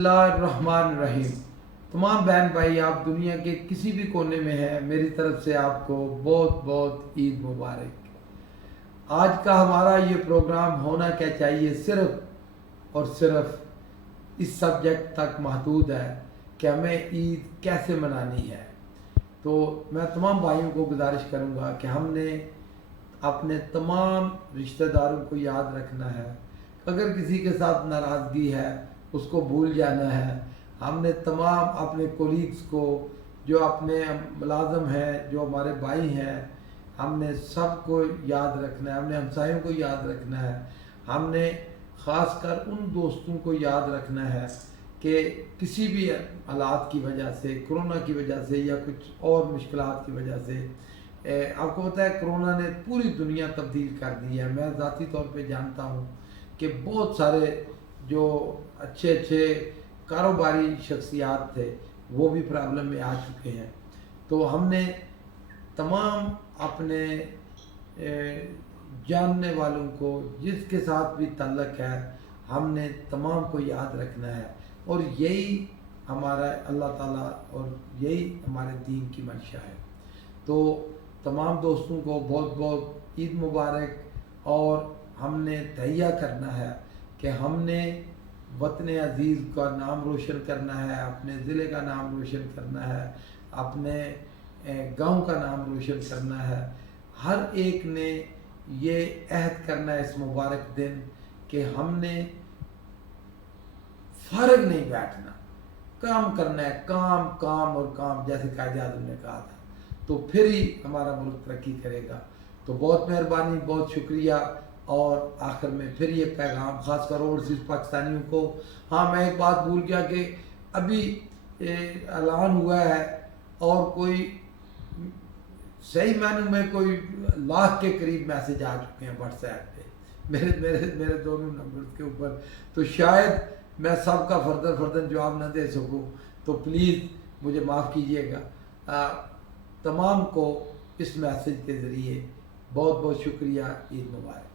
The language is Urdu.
اللہ الرحمن الرحیم۔ تمام بہن بھائی، آپ دنیا کے کسی بھی کونے میں ہیں، میری طرف سے آپ کو بہت بہت عید مبارک۔ آج کا ہمارا یہ پروگرام ہونا کیا چاہیے، صرف اور صرف اس سبجیکٹ تک محدود ہے کہ ہمیں عید کیسے منانی ہے۔ تو میں تمام بھائیوں کو گزارش کروں گا کہ ہم نے اپنے تمام رشتہ داروں کو یاد رکھنا ہے۔ اگر کسی کے ساتھ ناراضگی ہے اس کو بھول جانا ہے۔ ہم نے تمام اپنے کولیگز کو، جو اپنے ملازم ہیں، جو ہمارے بھائی ہیں، ہم نے سب کو یاد رکھنا ہے۔ ہم نے ہمسایوں کو یاد رکھنا ہے۔ ہم نے خاص کر ان دوستوں کو یاد رکھنا ہے کہ کسی بھی حالات کی وجہ سے، کرونا کی وجہ سے یا کچھ اور مشکلات کی وجہ سے، آپ کو پتہ ہے کرونا نے پوری دنیا تبدیل کر دی ہے۔ میں ذاتی طور پہ جانتا ہوں کہ بہت سارے جو اچھے کاروباری شخصیات تھے وہ بھی پرابلم میں آ چکے ہیں۔ تو ہم نے تمام اپنے جاننے والوں کو، جس کے ساتھ بھی تعلق ہے، ہم نے تمام کو یاد رکھنا ہے، اور یہی ہمارا اللہ تعالیٰ اور یہی ہمارے دین کی منشا ہے۔ تو تمام دوستوں کو بہت بہت عید مبارک، اور ہم نے تہیہ کرنا ہے کہ ہم نے وطن عزیز کا نام روشن کرنا ہے، اپنے ضلع کا نام روشن کرنا ہے، اپنے گاؤں کا نام روشن کرنا ہے۔ ہر ایک نے یہ عہد کرنا ہے اس مبارک دن کہ ہم نے فارغ نہیں بیٹھنا، کام کرنا ہے، کام کام اور کام، جیسے قائد اعظم نے کہا تھا، تو پھر ہی ہمارا ملک ترقی کرے گا۔ تو بہت مہربانی، بہت شکریہ۔ اور آخر میں پھر یہ پیغام خاص کر اوورسیز پاکستانیوں کو، ہاں میں ایک بات بھول گیا کہ ابھی اعلان ہوا ہے، اور کوئی صحیح معنوں میں کوئی 1,00,000 کے قریب میسج آ چکے ہیں واٹس ایپ پہ میرے دونوں نمبر کے اوپر۔ تو شاید میں سب کا فردن جواب نہ دے سکوں، تو پلیز مجھے معاف کیجیے گا۔ تمام کو اس میسج کے ذریعے بہت بہت شکریہ۔ عید مبارک۔